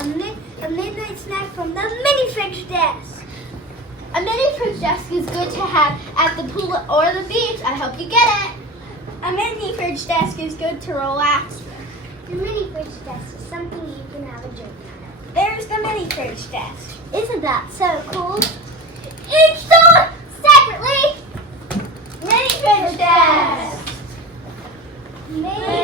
a midnight snack from the mini fridge desk. A mini fridge desk is good to have at the pool or the beach. I hope you get it. A mini fridge desk is good to relax with. The mini fridge desk is something you can have a drink out of. There's the mini fridge desk. Isn't that so cool? Each door separately. Mini fridge desk. Mini